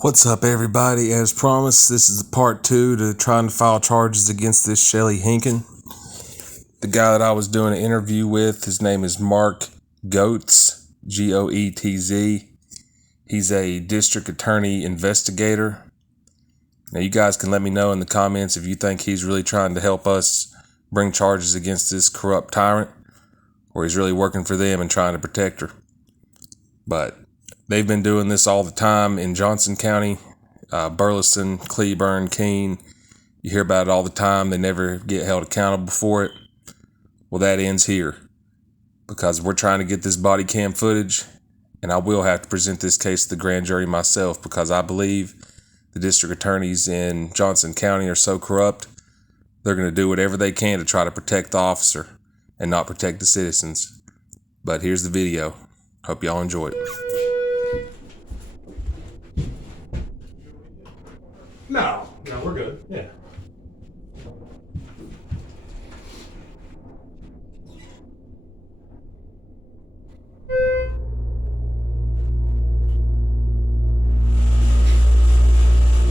What's up, everybody? As promised, this is the part 2 to trying to file charges against this Sgt Henken. The guy that I was doing an interview with, his name is Mark Goetz, Goetz. He's a district attorney investigator. Now, you guys can let me know in the comments if you think he's really trying to help us bring charges against this corrupt tyrant, or he's really working for them and trying to protect her. But they've been doing this all the time in Johnson County, Burleson, Cleburne, Keene. You hear about it all the time. They never get held accountable for it. Well, that ends here because we're trying to get this body cam footage, and I will have to present this case to the grand jury myself because I believe the district attorneys in Johnson County are so corrupt, they're going to do whatever they can to try to protect the officer and not protect the citizens. But here's the video. Hope y'all enjoy it. No, we're good. Yeah.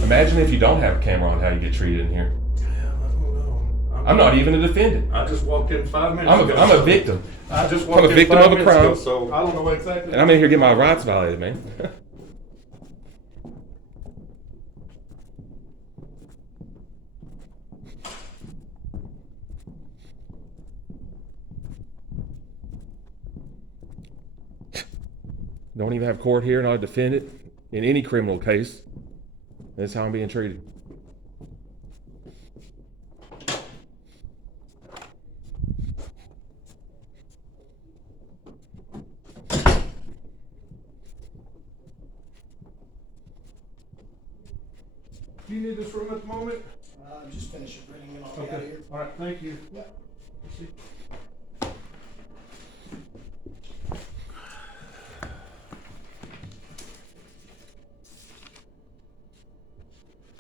Imagine if you don't have a camera on, how you get treated in here. I don't know. I'm not even a defendant. I just walked in 5 minutes I'm ago. a victim. I just walked I'm a in victim 5 of a minutes crime. ago, so I don't know exactly. And I'm in here getting my rights violated, man. Don't even have court here, not a defendant in any criminal case. That's how I'm being treated. Do you need this room at the moment? Just finish it, bringing it all out Okay. here. All right. Thank you. Yeah.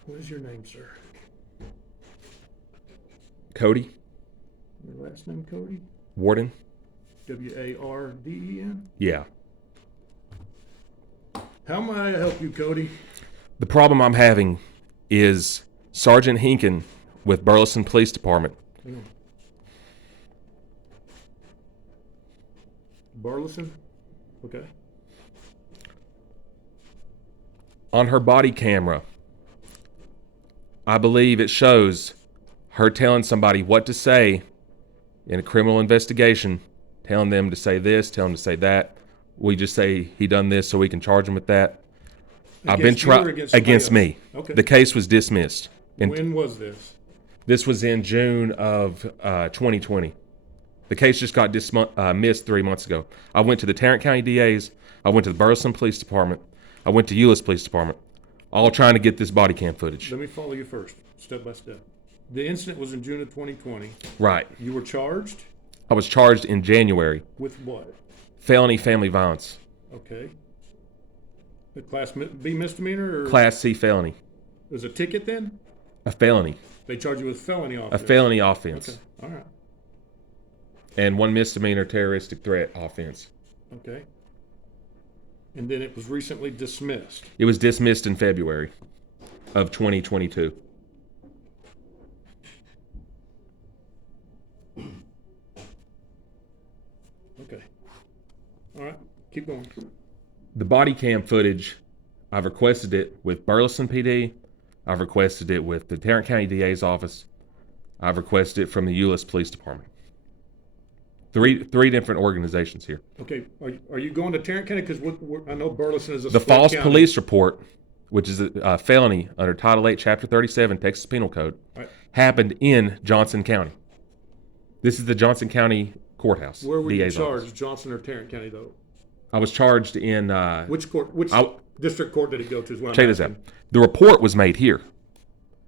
What is your name, sir? Cody, Your last name, Cody? Warden. W-A-R-D-E-N? Yeah. How may I help you, Cody? The problem I'm having is Sergeant Henken with Burleson Police Department. Hang on. Burleson? Okay. On her body camera, I believe it shows her telling somebody what to say in a criminal investigation, telling them to say this, telling them to say that. We just say he done this so we can charge him with that. I've been Against you or trying against somebody against else? me. Okay. The case was dismissed. And When was this? this was in June of 2020. The case just got dismissed 3 months ago. I went to the Tarrant County DAs. I went to the Burleson Police Department. I went to Euless Police Department, all trying to get this body cam footage. Let me follow you first, step by step. The incident was in June of 2020. Right. You were charged I was charged in January. with what? Felony family violence. Okay. The Class B misdemeanor or Class C felony. it was a ticket then? A felony. They charge you with felony A offense. felony offense. Okay. All right. And one misdemeanor terroristic threat offense. Okay. And then it was recently dismissed. It was dismissed in February of 2022. Okay. All right. Keep going. The body cam footage, I've requested it with Burleson PD. I've requested it with the Tarrant County DA's office. I've requested it from the Euless Police Department. Three different organizations here. Okay. Are you going to Tarrant County? Because I know Burleson is a The split false county. police report, which is a felony under Title 8, Chapter 37, Texas Penal Code, Right. happened in Johnson County. This is the Johnson County Courthouse. Where were you DA's charged, office. Johnson or Tarrant County, though? I was charged in. Which court? Which district court did it go to? Is what I'm Check this out. asking. The report was made here.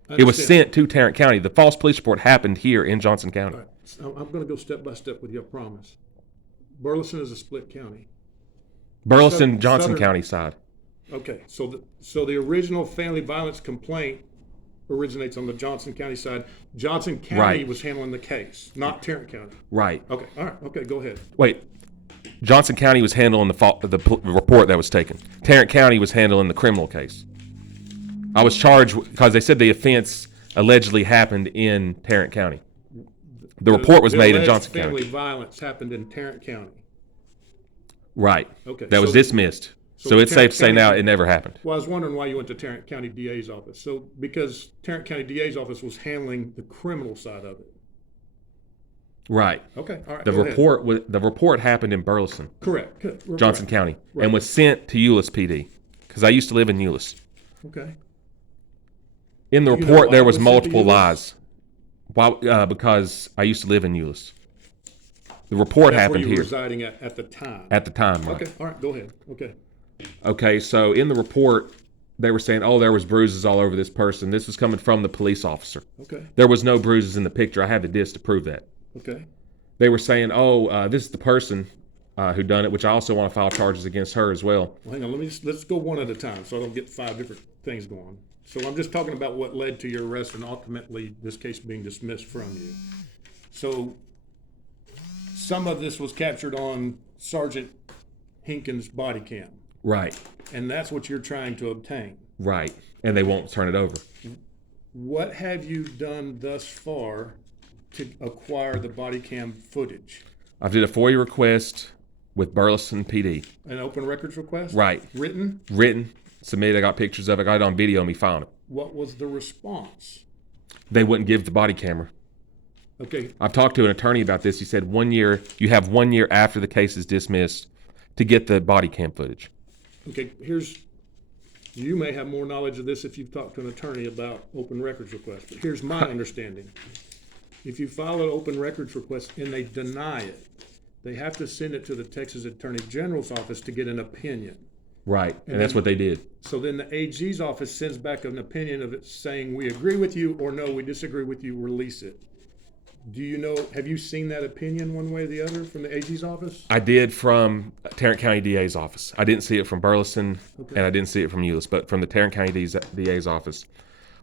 I It was understand. sent to Tarrant County. The false police report happened here in Johnson County. All right. So I'm going to go step by step with you, I promise. Burleson is a split county. Burleson, Johnson Southern- County side. Okay, so the original family violence complaint originates on the Johnson County side. Johnson County Right. was handling the case, not Tarrant County. Right. Okay, all right, okay, go ahead. Wait. Johnson County was handling the report that was taken. Tarrant County was handling the criminal case. I was charged because they said the offense allegedly happened in Tarrant County. The report was made in Johnson family County. violence happened in Tarrant County. Right. Okay, That was so- dismissed. so So it's Tarrant safe to say County- now it never happened. Well, I was wondering why you went to Tarrant County DA's office. So, because Tarrant County DA's office was handling the criminal side of it. Right. Okay, all right. The go ahead. report happened in Burleson, Correct. Johnson Right. County, Right. and was sent to Euless PD because I used to live in Euless. Okay. In the Do you know report, why there it was was sent to multiple Euless? lies. Why? Because I used to live in Euless. The report That's where happened you were here residing at the time. at the time. Right? Okay, all right, go ahead. Okay. Okay, so in the report, they were saying, oh, there was bruises all over this person. This was coming from the police officer. Okay. There was no bruises in the picture. I have the disc to prove that. Okay. They were saying, oh, this is the person who done it, which I also want to file charges against her as well. Well, hang on. Let's go one at a time, so I don't get 5 different things going. So I'm just talking about what led to your arrest and ultimately this case being dismissed from you. So some of this was captured on Sergeant Henkens' body cam, Right, and that's what you're trying to obtain. right. And they won't turn it over. What have you done thus far to acquire the body cam footage? I did a FOIA request with Burleson PD. An open records request? Right. Written? Written, submitted. I got pictures of it. I got it on video. Me found it. What was the response? They wouldn't give the body camera. Okay, I've talked to an attorney about this. He said 1 year. You have 1 year after the case is dismissed to get the body cam footage. okay, you may have more knowledge of this if you've talked to an attorney about open records requests, but here's my understanding. If you file an open records request and they deny it, they have to send it to the Texas Attorney General's office to get an opinion. Right, and that's what they did. So then the AG's office sends back an opinion of it saying, we agree with you, or no, we disagree with you, release it. Do you know, have you seen that opinion one way or the other from the AG's office? I did from Tarrant County DA's office. I didn't see it from Burleson, and I didn't see it from Euless, but from the Tarrant County DA's office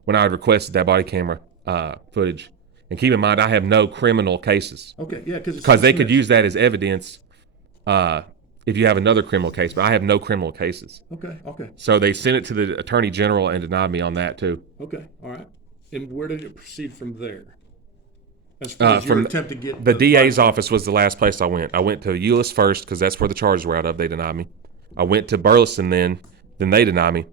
when I had requested that body camera footage. And keep in mind, I have no criminal cases Okay, yeah, because they could use that as evidence if you have another criminal case, but I have no criminal cases. Okay, okay, So they sent it to the Attorney General and denied me on that too. okay, all right. And where did it proceed from there? As far as your From attempt to get the DA's office was the last place I went. I went to Euless first because that's where the charges were out of. They denied me. I went to Burleson then they denied me.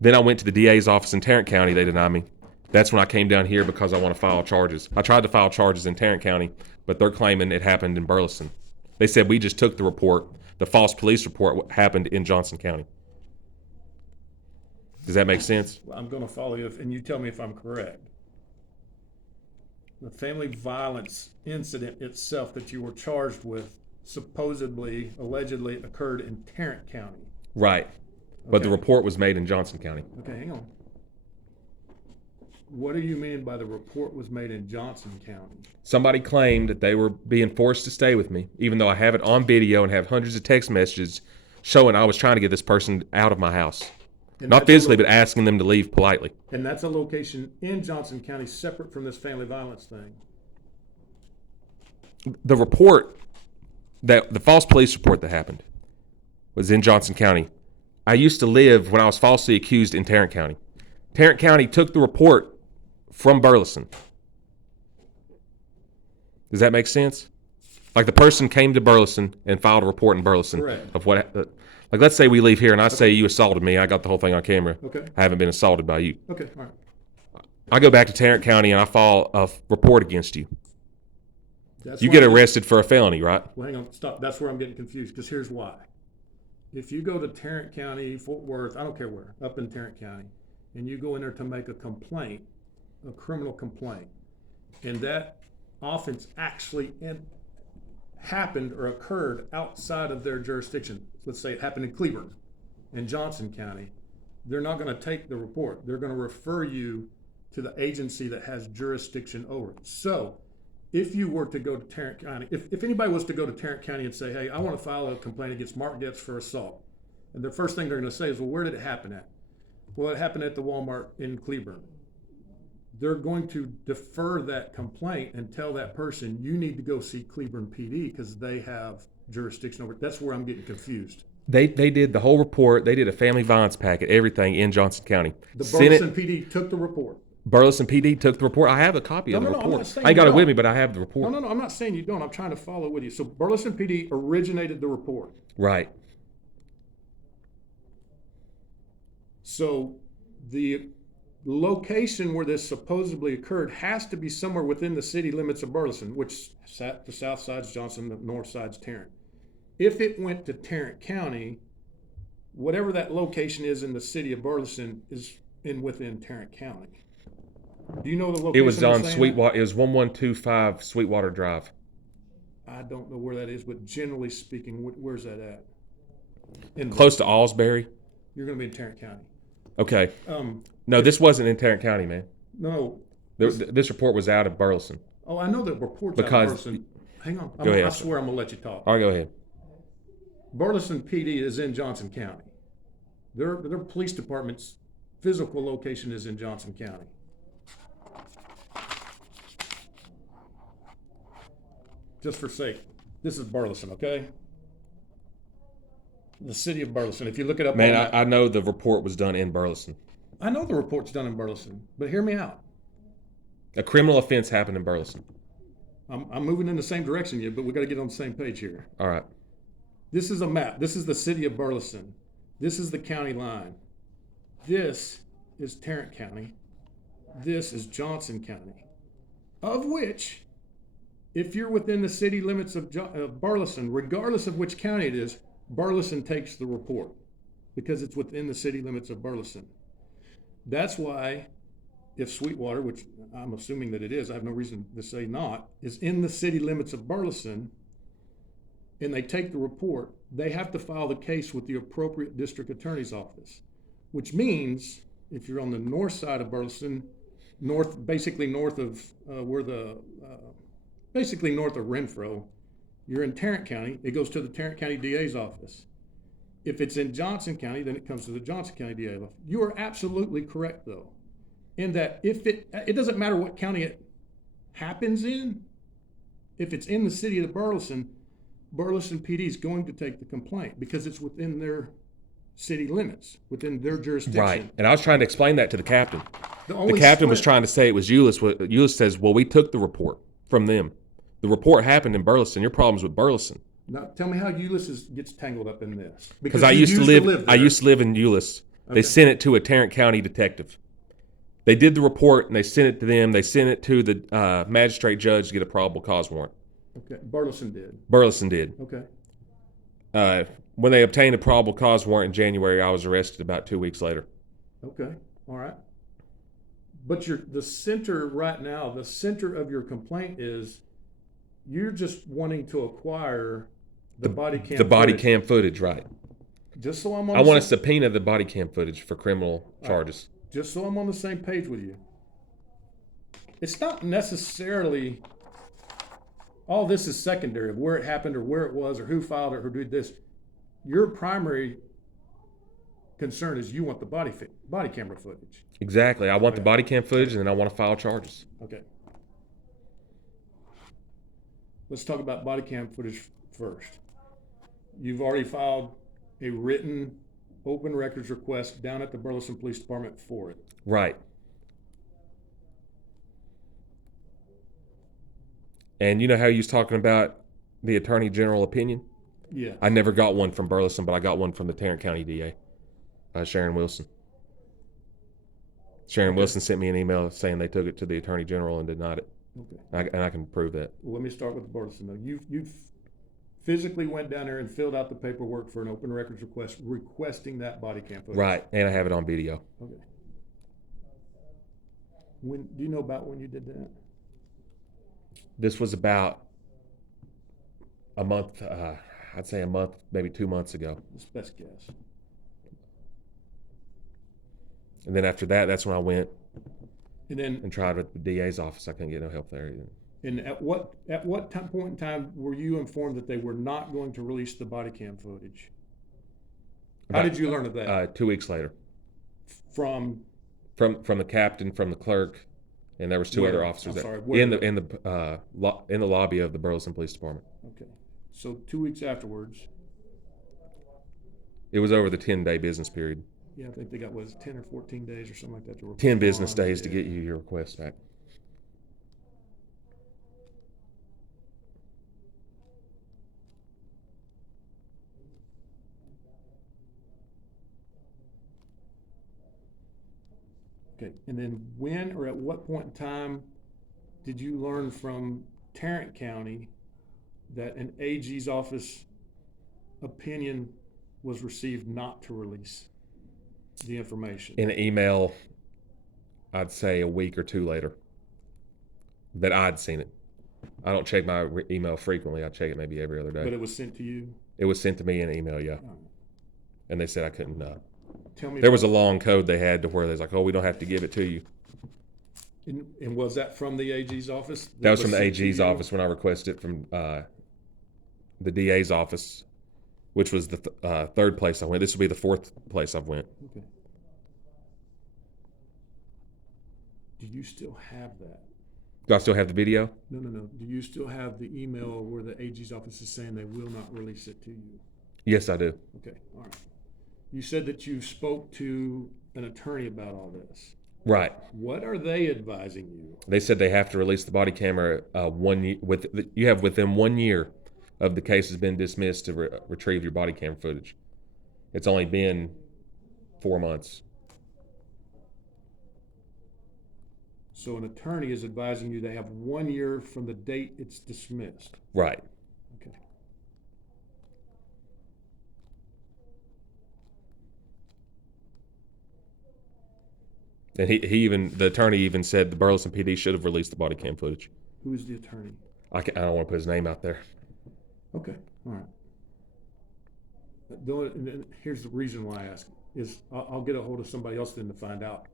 Then I went to the DA's office in Tarrant County. They denied me. That's when I came down here because I want to file charges. I tried to file charges in Tarrant County, but they're claiming it happened in Burleson. They said we just took the report. The false police report happened in Johnson County. Does that make sense? I'm going to follow you, and you tell me if I'm correct. The family violence incident itself that you were charged with supposedly, allegedly occurred in Tarrant County. Right. But the Okay. report was made in Johnson County. Okay, hang on. What do you mean by the report was made in Johnson County? Somebody claimed that they were being forced to stay with me, even though I have it on video and have hundreds of text messages showing I was trying to get this person out of my house. And Not that's a physically, lo- but asking them to leave politely. And that's a location in Johnson County separate from this family violence thing. The report, the false police report that happened, was in Johnson County. I used to live when I was falsely accused in Tarrant County. Tarrant County took the report from Burleson. Does that make sense? Like the person came to Burleson and filed a report in Burleson Correct. of what. Like let's say we leave here and I say you assaulted me. I got the whole thing on camera. Okay. I haven't been assaulted by you. Okay, all right. I go back to Tarrant County and I file a report against you. That's You why get I'm- arrested for a felony, right? Well, hang on, stop. That's where I'm getting confused, because here's why. If you go to Tarrant County, Fort Worth, I don't care where, up in Tarrant County, and you go in there to make a complaint, a criminal complaint, and that offense actually happened or occurred outside of their jurisdiction, let's say it happened in Cleburne, in Johnson County, they're not going to take the report. They're going to refer you to the agency that has jurisdiction over it. So, if you were to go to Tarrant County, if anybody was to go to Tarrant County and say, hey, I want to file a complaint against Mark Getz for assault, and the first thing they're going to say is, well, where did it happen at? Well, it happened at the Walmart in Cleburne. They're going to defer that complaint and tell that person, you need to go see Cleburne PD because they have jurisdiction over it. That's where I'm getting confused. They did the whole report. They did a family violence packet, everything in Johnson County. The Sent Burleson it. PD took the report. Burleson PD took the report. I have a copy of the No, I'm report. not saying I ain't got you it with don't. me, but I have the report. No, I'm not saying you don't. I'm trying to follow with you. So Burleson PD originated the report. Right. So the location where this supposedly occurred has to be somewhere within the city limits of Burleson, which the south side's Johnson, the north side's Tarrant. If it went to Tarrant County, whatever that location is in the city of Burleson is within Tarrant County. Do you know the location? It was I'm on saying? Sweetwater. It was 1125 Sweetwater Drive. I don't know where that is, but generally speaking, where's that at? Close to Alsbury. You're going to be in Tarrant County. Okay. No, this wasn't in Tarrant County, man. No. This report was out of Burleson. Oh, I know the report's out of Because- Burleson. Hang on. Go ahead. I swear I'm going to let you talk. All right, go ahead. Burleson PD is in Johnson County. Their police department's physical location is in Johnson County. Just for sake, this is Burleson, okay? The city of Burleson. If you look it up, Man, on that, I know the report was done in Burleson. I know the report's done in Burleson, but hear me out. A criminal offense happened in Burleson. I'm moving in the same direction you, but we got to get on the same page here. All right. This is a map. This is the city of Burleson. This is the county line. This is Tarrant County. This is Johnson County. Of which, if you're within the city limits of Burleson, regardless of which county it is, Burleson takes the report because it's within the city limits of Burleson. That's why if Sweetwater, which I'm assuming that it is, I have no reason to say not, is in the city limits of Burleson, and they take the report, they have to file the case with the appropriate district attorney's office, which means if you're on the north side of Burleson, basically north of Renfro, you're in Tarrant County, it goes to the Tarrant County DA's office. If it's in Johnson County, then it comes to the Johnson County DA's office. You are absolutely correct, though, in that if it doesn't matter what county it happens in, if it's in the city of Burleson PD is going to take the complaint because it's within their city limits, within their jurisdiction. Right. And I was trying to explain that to the captain. The captain was trying to say it was Euless. Euless says, well, we took the report from them. The report happened in Burleson. Your problem's with Burleson. Now, tell me how Ulysses gets tangled up in this. Because I used to live in Euless. They sent it to a Tarrant County detective. They did the report and they sent it to them. They sent it to the magistrate judge to get a probable cause warrant. Okay, Burleson did. Burleson did. Okay. When they obtained a probable cause warrant in January, I was arrested about 2 weeks later. Okay, all right. But the center right now, the center of your complaint is you're just wanting to acquire the body cam The body footage. cam footage, right. Just so I'm on I the want to same- subpoena the body cam footage for criminal charges. Just so I'm on the same page with you. It's not necessarily all this is secondary of where it happened or where it was or who filed it or who did this. Your primary concern is you want the body camera footage. Exactly. I want the body cam footage and then I want to file charges. Okay. Let's talk about body cam footage first. You've already filed a written open records request down at the Burleson Police Department for it. Right. And you know how you was talking about the Attorney General opinion? Yeah. I never got one from Burleson, but I got one from the Tarrant County DA, Sharon Wilson. Sharon Wilson sent me an email saying they took it to the Attorney General and denied it. Okay. And I can prove that. Well, let me start with Burleson though. You physically went down there and filled out the paperwork for an open records request requesting that body cam footage. Right. And I have it on video. Okay. Do you know about when you did that? This was about a month, I'd say a month, maybe 2 months ago. That's best guess. And then after that, that's when I went And then, and tried with the DA's office. I couldn't get no help there either. and at what point in time were you informed that they were not going to release the body cam footage? How did you learn of that? 2 weeks later. From From the captain, from the clerk, and there was two Where? other officers I'm there sorry, where? in the lobby of the Burleson Police Department. okay, so 2 weeks afterwards, It was over the 10-day business period. Yeah, I think they got, what is it, 10 or 14 days or something like that to 10 business respond. days to Yeah. get you your request back. Okay, and then when or at what point in time did you learn from Tarrant County that an AG's office opinion was received not to release the information? In an email, I'd say a week or two later, that I'd seen it. I don't check my email frequently. I check it maybe every other day. But it was sent to you? It was sent to me in an email, yeah. All right. And they said I couldn't. Tell me There was a long code they had to where they're like, oh, we don't have to give it to you. and was that from the AG's office? That was from the sent to AG's you? office when I requested it from the DA's office, which was the third place I went. This will be the fourth place I've went. Okay. Do you still have that? Do I still have the video? No. Do you still have the email where the AG's office is saying they will not release it to you? Yes, I do. Okay, all right. You said that you spoke to an attorney about all this. Right. What are they advising you? They said they have to release the body camera you have within 1 year of the case has been dismissed to retrieve your body camera footage. It's only been 4 months. So an attorney is advising you they have 1 year from the date it's dismissed. Right. Okay. And the attorney even said the Burleson PD should have released the body cam footage. Who is the attorney? I don't want to put his name out there. Okay, all right. And then here's the reason why I ask is I'll get a hold of somebody else then to find out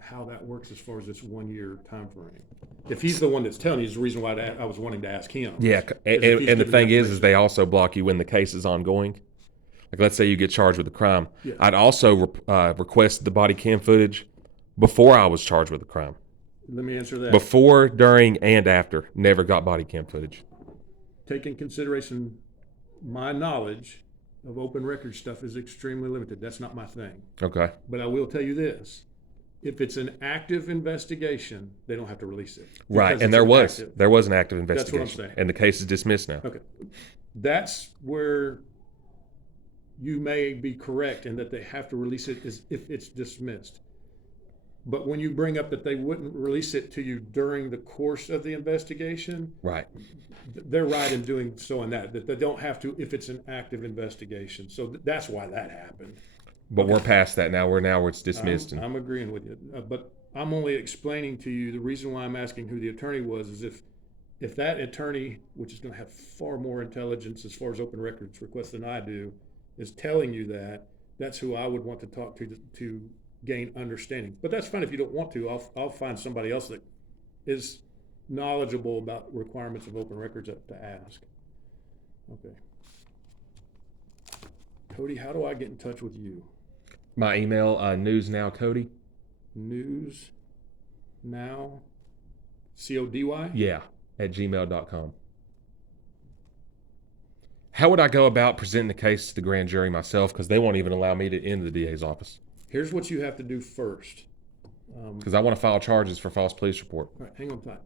how that works as far as this 1 year time frame. If he's the one that's telling you, is the reason why I was wanting to ask him. Yeah, and the thing is they also block you when the case is ongoing. Like, let's say you get charged with a crime. Yeah. I'd also request the body cam footage before I was charged with a crime. Let me answer that. Before, during, and after. Never got body cam footage. Take in consideration my knowledge of open record stuff is extremely limited. That's not my thing. Okay. But I will tell you this. If it's an active investigation, they don't have to release it. Right, Because and it's there was an active That's what I'm investigation. saying. And the case is dismissed now. Okay. That's where you may be correct in that they have to release it is if it's dismissed. But when you bring up that they wouldn't release it to you during the course of the investigation, Right. they're right in doing so in that they don't have to if it's an active investigation. So that's why that happened. But we're past that now. Where it's dismissed. I'm agreeing with you, but I'm only explaining to you the reason why I'm asking who the attorney was is if that attorney, which is going to have far more intelligence as far as open records requests than I do, is telling you that, that's who I would want to talk to gain understanding. But that's fine if you don't want to. I'll find somebody else that is knowledgeable about requirements of open records to ask. Okay. Cody, how do I get in touch with you? My email, newsnowcody. News now, CODY? Yeah, at gmail.com. How would I go about presenting the case to the grand jury myself? Because they won't even allow me to enter the DA's office. Here's what you have to do first. Because I want to file charges for false police report. All right, hang on tight.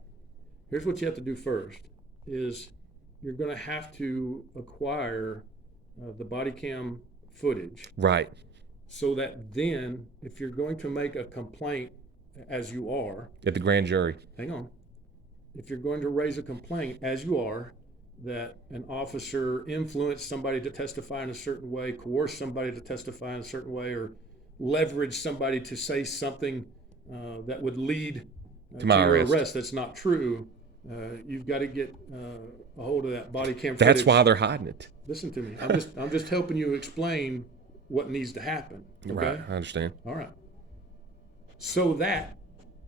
Here's what you have to do first is you're going to have to acquire the body cam footage Right. so that then if you're going to make a complaint as you are, At the grand jury. hang on, if you're going to raise a complaint as you are, that an officer influenced somebody to testify in a certain way, coerced somebody to testify in a certain way, or leveraged somebody to say something that would lead to my your arrest. arrest that's not true, you've got to get a hold of that body cam footage. That's why they're hiding it. Listen to me. I'm just helping you explain what needs to happen. Okay? Right. I understand. All right. So that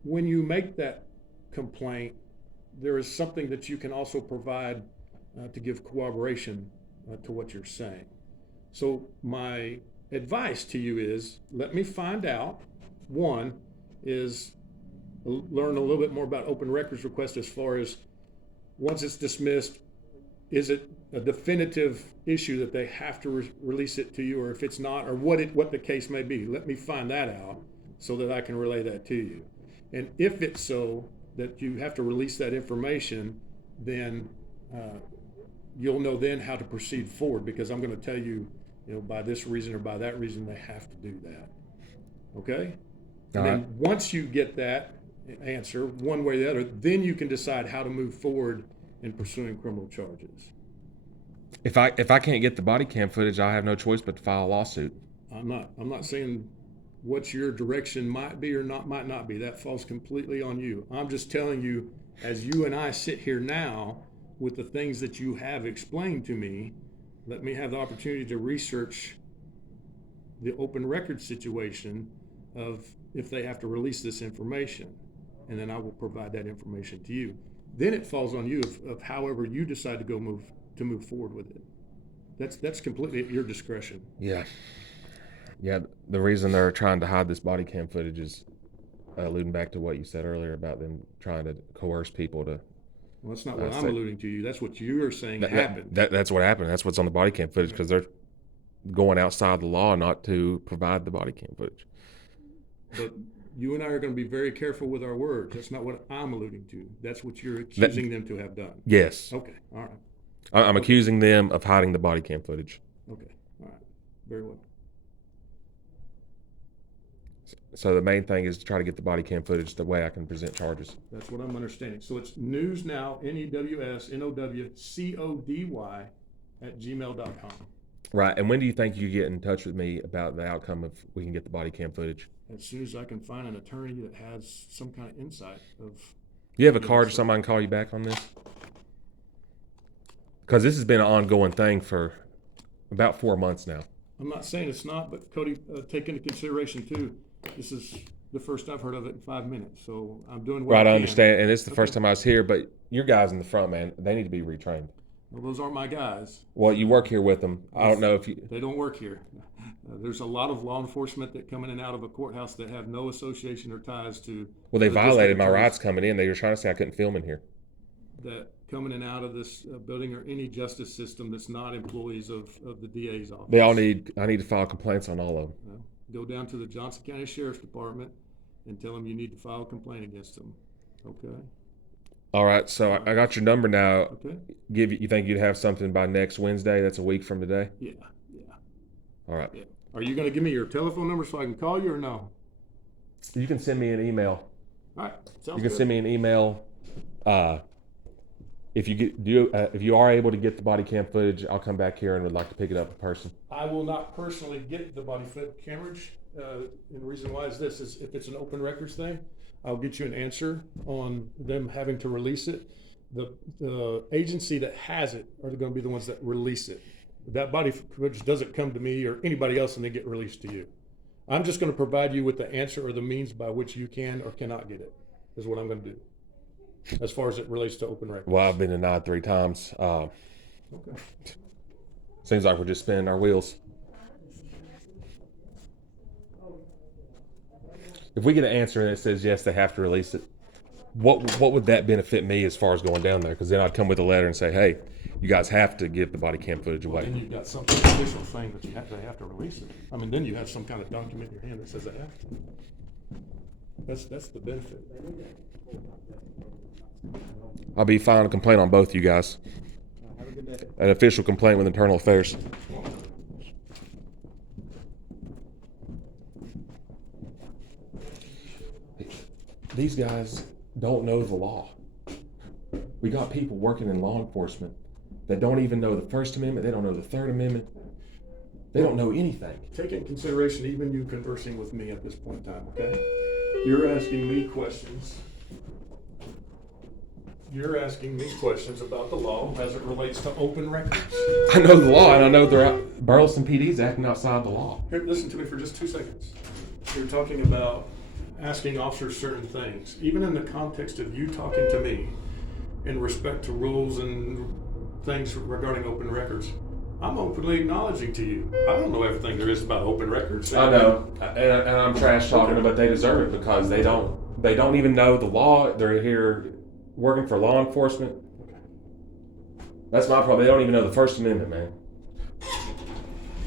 when you make that complaint, there is something that you can also provide to give corroboration to what you're saying. So my advice to you is let me find out. One is learn a little bit more about open records request as far as once it's dismissed, is it a definitive issue that they have to release it to you, or if it's not, or what the case may be? Let me find that out so that I can relay that to you. And if it's so that you have to release that information, then you'll know then how to proceed forward, because I'm going to tell you, by this reason or by that reason, they have to do that. Okay? And then once you get that answer, one way or the other, then you can decide how to move forward in pursuing criminal charges. If I can't get the body cam footage, I have no choice but to file a lawsuit. I'm not saying what your direction might be or might not be. That falls completely on you. I'm just telling you, as you and I sit here now with the things that you have explained to me, let me have the opportunity to research the open record situation of if they have to release this information, and then I will provide that information to you. Then it falls on you of however you decide to move forward with it. That's completely at your discretion. Yeah. The reason they're trying to hide this body cam footage is alluding back to what you said earlier about them trying to coerce people to. Well, that's not what I'm alluding to you. That's what you are saying happened. That's what happened. That's what's on the body cam footage, because they're going outside the law not to provide the body cam footage. But you and I are going to be very careful with our words. That's not what I'm alluding to. That's what you're accusing them to have done. Yes. Okay. All right. I'm accusing them of hiding the body cam footage. Okay. All right. Very well. So the main thing is to try to get the body cam footage the way I can present charges. That's what I'm understanding. So it's newsnow, NEWSNOWCODY @gmail.com. Right. And when do you think you get in touch with me about the outcome if we can get the body cam footage? As soon as I can find an attorney that has some kind of insight of. You have a card or somebody can call you back on this? Because this has been an ongoing thing for about 4 months now. I'm not saying it's not, but Cody, take into consideration too, this is the first I've heard of it in 5 minutes, so I'm doing what I can. I understand, and this is the first time I was here, but your guys in the front, man, they need to be retrained. Well, those aren't my guys. Well, you work here with them. I don't know if you... They don't work here. There's a lot of law enforcement that come in and out of a courthouse that have no association or ties to... Well, they violated my rights coming in. They were trying to say I couldn't film in here. That come in and out of this building or any justice system that's not employees of the DA's office. I need to file complaints on all of them. Well, go down to the Johnson County Sheriff's Department and tell them you need to file a complaint against them. Okay? All right, so I got your number now. Okay. You think you'd have something by next Wednesday? That's a week from today? Yeah. All right. Yeah. Are you going to give me your telephone number so I can call you or no? You can send me an email. All right. Sounds You can good. send me an email. If you are able to get the body cam footage, I'll come back here and would like to pick it up in person. I will not personally get the body cameras. And the reason why is this, is if it's an open records thing, I'll get you an answer on them having to release it. The agency that has it are going to be the ones that release it. That body footage doesn't come to me or anybody else and then get released to you. I'm just going to provide you with the answer or the means by which you can or cannot get it, is what I'm going to do, as far as it relates to open records. Well, I've been denied 3 times. Okay. Seems like we're just spinning our wheels. If we get an answer and it says yes, they have to release it, what would that benefit me as far as going down there? Because then I'd come with a letter and say, hey, you guys have to give the body cam footage away. Then you've got something official saying that they have to release it. I mean, then you have some kind of document in your hand that says they have to. That's the benefit. I'll be filing a complaint on both you guys. Have a good day. An official complaint with Internal Affairs. These guys don't know the law. We got people working in law enforcement that don't even know the First Amendment. They don't know the Third Amendment. They don't know anything. Take into consideration even you conversing with me at this point in time, okay? You're asking me questions. You're asking me questions about the law as it relates to open records. I know the law, and I know Burleson PD's acting outside the law. Here, listen to me for just 2 seconds. You're talking about asking officers certain things, even in the context of you talking to me in respect to rules and things regarding open records. I'm openly acknowledging to you, I don't know everything there is about open records. I know, and I'm trash talking them, but they deserve it because they don't even know the law. They're here working for law enforcement. That's my problem. They don't even know the First Amendment, man.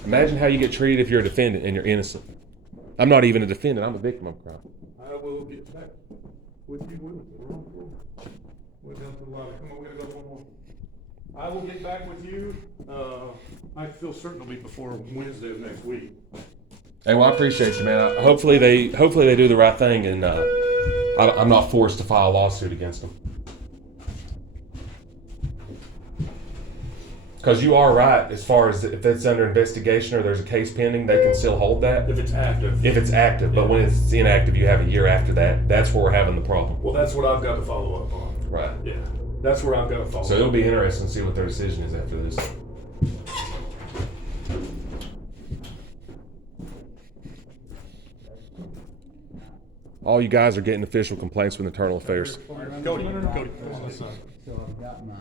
Imagine how you get treated if you're a defendant and you're innocent. I'm not even a defendant. I'm a victim of crime. I will get back with you. We're down to the lobby. Come on, we gotta go one more. I will get back with you. I feel certain it'll be before Wednesday of next week. Hey, well, I appreciate you, man. Hopefully they do the right thing, and I'm not forced to file a lawsuit against them. Because you are right, as far as if it's under investigation or there's a case pending, they can still hold that. If it's active. If it's active, but when it's inactive, you have a year after that. That's where we're having the problem. Well, that's what I've got to follow up on. Right. Yeah, that's where I've got to follow So up. it'll be interesting to see what their decision is after this. All you guys are getting official complaints with internal affairs. Cody, come on this side. So I've got my.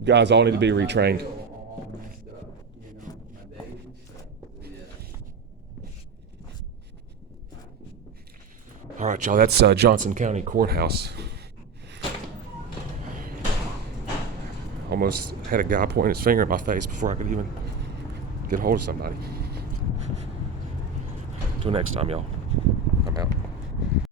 You guys all need to be retrained. All messed up, you know, my days and stuff, yeah. All right, y'all, that's Johnson County Courthouse. Almost had a guy point his finger at my face before I could even get hold of somebody. Until next time, y'all. I'm out.